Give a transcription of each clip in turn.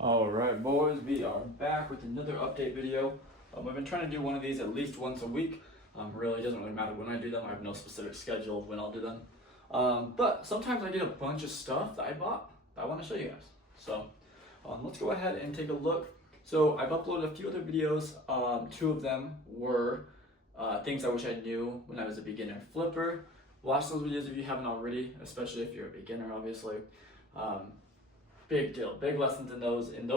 Alright boys, we are back with another update video. I've been trying to do one of these at least once a week. Really, it doesn't really matter when I do them. I have no specific schedule of when I'll do them. But sometimes I get a bunch of stuff that I bought that I want to show you guys. So let's go ahead and take a look. So I've uploaded a few other videos. Two of them were things I wish I knew when I was a beginner flipper. Watch those videos if you haven't already, especially if you're a beginner, obviously. Big deal, big lessons in those, and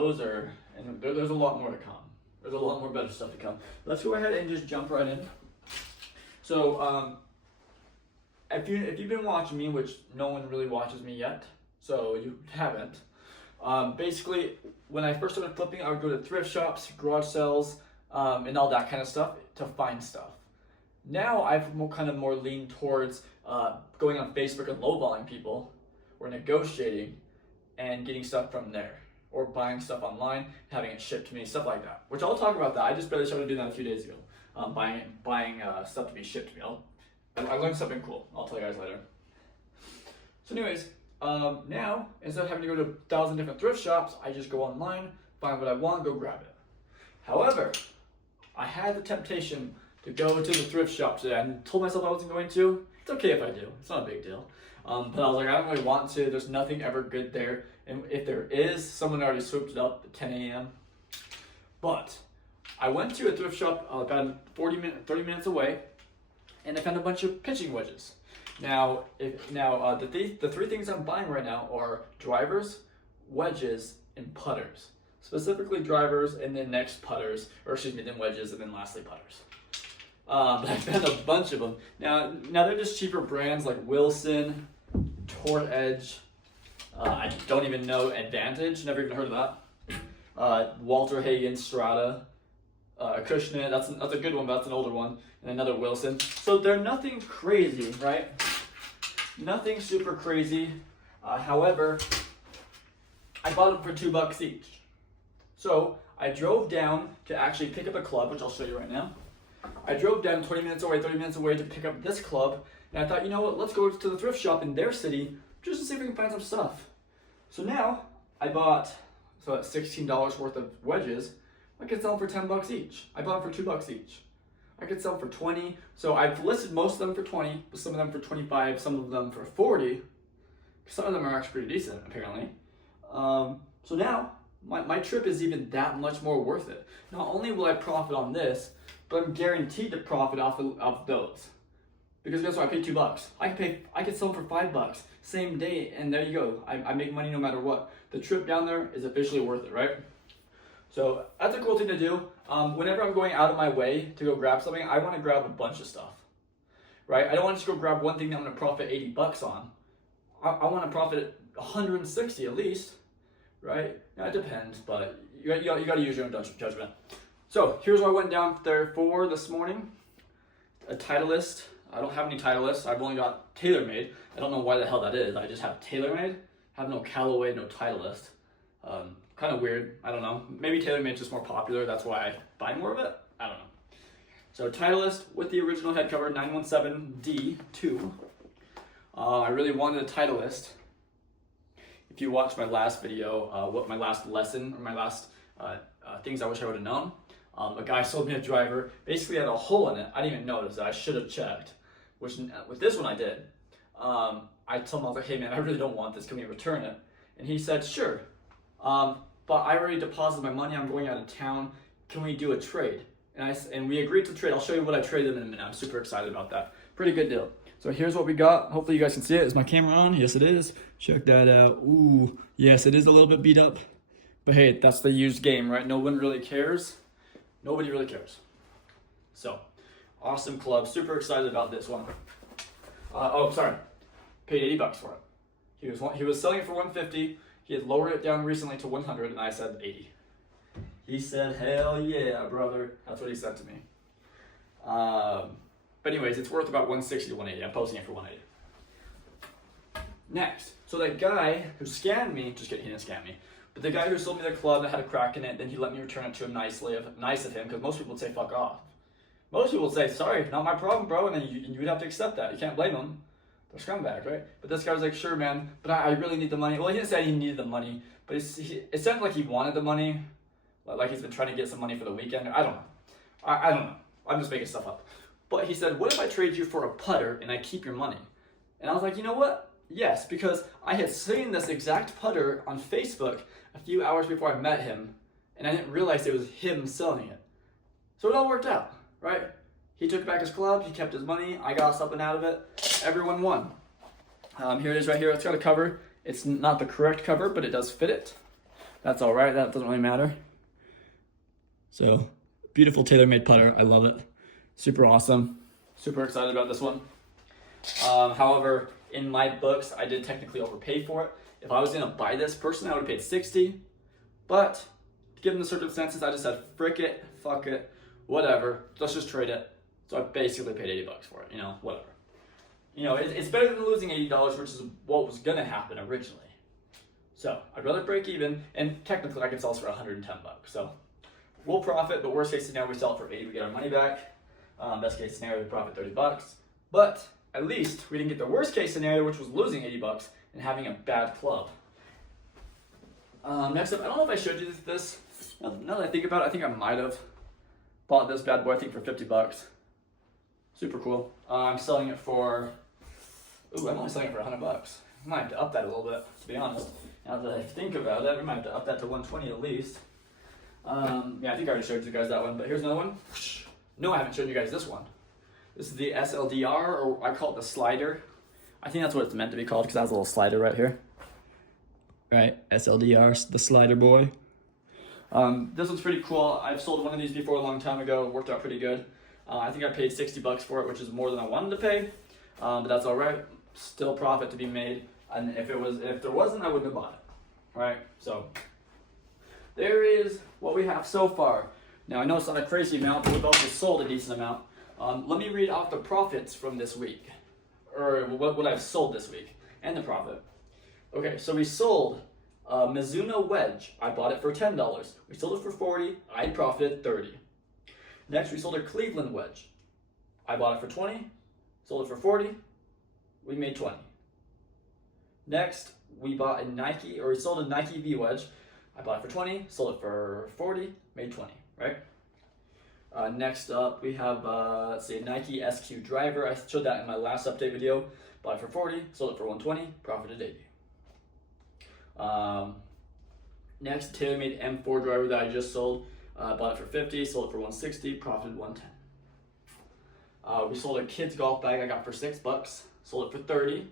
there's a lot more to come. There's a lot more better stuff to come. Let's go ahead and just jump right in. So, if you've been watching me, which no one really watches me yet, so you haven't. Basically, when I first started flipping, I would go to thrift shops, garage sales, and all that kind of stuff to find stuff. Now I've more leaned towards going on Facebook and lowballing people, or negotiating and getting stuff from there, or buying stuff online, having it shipped to me, stuff like that. Which I'll talk about that. I just barely started doing that a few days ago. Buying stuff to be shipped to me. I learned something cool. I'll tell you guys later. So anyways, now instead of having to go to 1,000 different thrift shops, I just go online, find what I want, go grab it. However, I had the temptation to go to the thrift shop today. I told myself I wasn't going to. It's okay if I do. It's not a big deal. But I was like, I don't really want to. There's nothing ever good there. And if there is, someone already swooped it up at 10 a.m. But I went to a thrift shop about 30 minutes away, and I found a bunch of pitching wedges. Now, the three things I'm buying right now are drivers, wedges, and putters. Specifically drivers, and then next putters, then wedges, and then lastly putters. But I found a bunch of them. Now they're just cheaper brands like Wilson, Tour Edge, I don't even know, Advantage, never even heard of that. Walter Hagen, Strata, Acushnet, that's a good one, but that's an older one, and another Wilson. So they're nothing crazy, right? Nothing super crazy. However, I bought them for $2 each. So I drove down to actually pick up a club, which I'll show you right now. I drove down 30 minutes away to pick up this club, and I thought, you know what, let's go to the thrift shop in their city just to see if we can find some stuff. So now I bought, that's $16 worth of wedges. I could sell them for $10 each. I bought them for $2 each. I could sell them for 20. So I've listed most of them for 20, but some of them for 25, some of them for 40. Some of them are actually pretty decent, apparently. So now my trip is even that much more worth it. Not only will I profit on this, but I'm guaranteed to profit off of those. Because guess what? I paid $2. I could sell them for $5 same day, and there you go. I make money no matter what. The trip down there is officially worth it, right? So that's a cool thing to do. Whenever I'm going out of my way to go grab something, I want to grab a bunch of stuff, right? I don't want to just go grab one thing that I'm going to profit $80 on. I want to profit 160 at least, right? Now it depends, but you got to use your own judgment. So here's what I went down there for this morning. A Titleist. I don't have any Titleists. I've only got TaylorMade. I don't know why the hell that is. I just have TaylorMade. I have no Callaway, no Titleist. Kind of weird. I don't know. Maybe TaylorMade's just more popular. That's why I buy more of it. I don't know. So Titleist with the original head cover, 917D2. I really wanted a Titleist. If you watched my last video, what my last lesson, or my last things I wish I would have known, a guy sold me a driver, basically had a hole in it. I didn't even notice it. I should have checked, which with this one I did. I told him, I was like, hey man, I really don't want this. Can we return it? And he said, sure. But I already deposited my money. I'm going out of town. Can we do a trade? And we agreed to trade. I'll show you what I traded in a minute. I'm super excited about that. Pretty good deal. So here's what we got. Hopefully you guys can see it. Is my camera on? Yes, it is. Check that out. Ooh, yes, it is a little bit beat up. But hey, that's the used game, right? No one really cares. Nobody really cares. So, awesome club. Super excited about this one. Paid $80 for it. He was selling it for $150. He had lowered it down recently to $100, and I said $80. He said, hell yeah, brother. That's what he said to me. But anyways, it's worth about $160 to $180. I'm posting it for $180. Next, so that guy who scammed me, just kidding, he didn't scam me, but the guy who sold me the club that had a crack in it, then he let me return it to him nice of him, because most people would say fuck off. Most people would say, sorry, not my problem, bro, and then you'd have to accept that. You can't blame them. They're scumbags, right? But this guy was like, sure, man, but I really need the money. Well, he didn't say he needed the money, But it sounded like he wanted the money, like he's been trying to get some money for the weekend. I don't know. I don't know. I'm just making stuff up. But he said, what if I trade you for a putter and I keep your money? And I was like, you know what? Yes, because I had seen this exact putter on Facebook a few hours before I met him, and I didn't realize it was him selling it. So it all worked out, right? He took back his club, he kept his money, I got something out of it, everyone won. Here it is right here, it's got a cover. It's not the correct cover, but it does fit it. That's all right, that doesn't really matter. So, beautiful tailor-made putter, I love it. Super awesome, super excited about this one. However, in my books, I did technically overpay for it. If I was gonna buy this personally, I would have paid $60, but given the circumstances, I just said, frick it, fuck it, whatever, let's just trade it. So I basically paid $80 for it, whatever. It's better than losing $80, which is what was gonna happen originally. So I'd rather break even, and technically I can sell this for $110. So we'll profit, but worst case scenario, we sell it for $80, we get our money back. Best case scenario, we profit $30. But at least we didn't get the worst case scenario, which was losing $80 and having a bad club. Next up, I don't know if I showed you this. Now that I think about it, I think I might have bought this bad boy, I think for $50. Super cool. I'm selling it for, I'm only selling it for $100. I might have to up that a little bit, to be honest. Now that I think about it, we might have to up that to $120 at least. Yeah, I think I already showed you guys that one, but here's another one. No, I haven't shown you guys this one. This is the SLDR, or I call it the slider. I think that's what it's meant to be called because it has a little slider right here. Right, SLDR, the slider boy. This one's pretty cool. I've sold one of these before a long time ago. It worked out pretty good. I think I paid $60 for it, which is more than I wanted to pay. But that's all right. Still profit to be made. And if there wasn't, I wouldn't have bought it. Right? So there is what we have so far. Now I know it's not a crazy amount, but we've also sold a decent amount. Let me read off the profits from this week, or what I've sold this week, and the profit. Okay, so we sold Mizuno wedge. I bought it for $10. We sold it for $40. I profited $30. Next, we sold a Cleveland wedge. I bought it for $20. Sold it for $40. We made $20. Next, we sold a Nike V wedge. I bought it for $20. Sold it for $40. Made $20. Right. Next up, we have a Nike SQ driver. I showed that in my last update video. Bought it for $40. Sold it for $120. Profited $80. Next, TaylorMade M4 driver that I just sold. Bought it for $50, sold it for $160, profited $110. We sold a kids golf bag I got for $6, sold it for $30,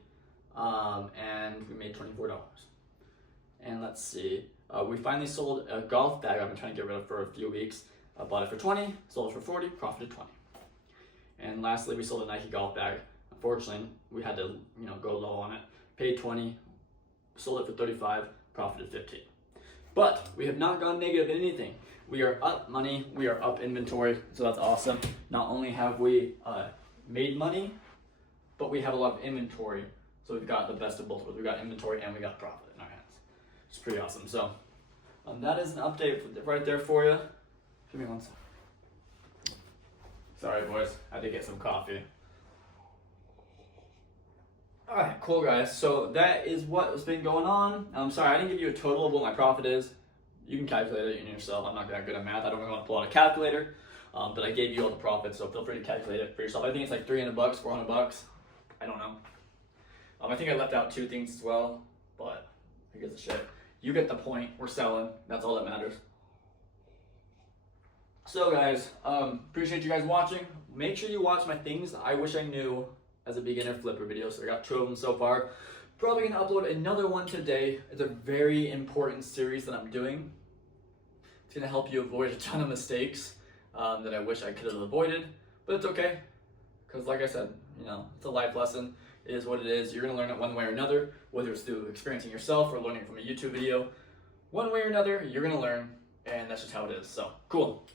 and we made $24. And let's see, we finally sold a golf bag I've been trying to get rid of for a few weeks. I bought it for $20, sold it for $40, profited $20. And lastly, we sold a Nike golf bag. Unfortunately, we had to go low on it. Paid $20, sold it for $35, profited $15. But we have not gone negative in anything. We are up money, we are up inventory, so that's awesome. Not only have we made money, but we have a lot of inventory. So we've got the best of both worlds. We've got inventory and we got profit in our hands. It's pretty awesome. So that is an update right there for you. Give me one second. Sorry boys, I had to get some coffee. Alright, cool guys. So that is what's been going on. I'm sorry, I didn't give you a total of what my profit is. You can calculate it in yourself. I'm not that good at math. I don't really want to pull out a calculator. But I gave you all the profits, so feel free to calculate it for yourself. I think it's like $300, $400. I don't know. I think I left out 2 things as well, but who gives a shit? You get the point. We're selling. That's all that matters. So guys, appreciate you guys watching. Make sure you watch my things I wish I knew as a beginner flipper video. So I got 2 of them so far. Probably gonna upload another one today. It's a very important series that I'm doing. It's gonna help you avoid a ton of mistakes that I wish I could have avoided, but it's okay. Because like I said, it's a life lesson. It is what it is. You're gonna learn it one way or another, whether it's through experiencing yourself or learning from a YouTube video. One way or another, you're gonna learn, and that's just how it is. So, cool.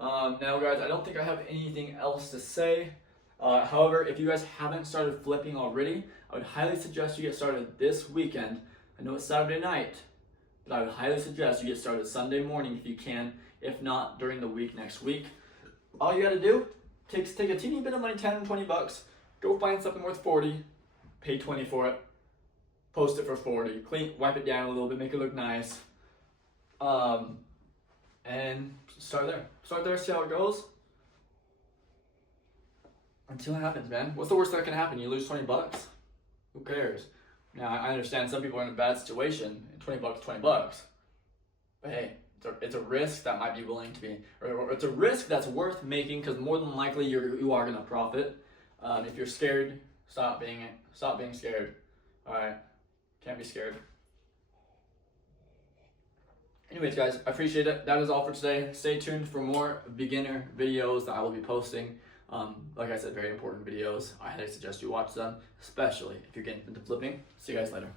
Now guys, I don't think I have anything else to say. However, if you guys haven't started flipping already, I would highly suggest you get started this weekend. I know it's Saturday night, but I would highly suggest you get started Sunday morning if you can, if not during the week next week. All you gotta do, take a teeny bit of money, 10, 20 bucks, go find something worth 40, pay 20 for it, post it for 40, wipe it down a little bit, make it look nice, and start there, see how it goes, and see what happens, man. What's the worst that can happen? You lose 20 bucks? Who cares? Now, I understand some people are in a bad situation, 20 bucks, 20 bucks, but hey, it's a risk that might be willing to be, or it's a risk that's worth making, because more than likely you are going to profit. If you're scared, stop being scared. All right, can't be scared. Anyways, guys, I appreciate it. That is all for today. Stay tuned for more beginner videos that I will be posting. Like I said, very important videos. I highly suggest you watch them, especially if you're getting into flipping. See you guys later.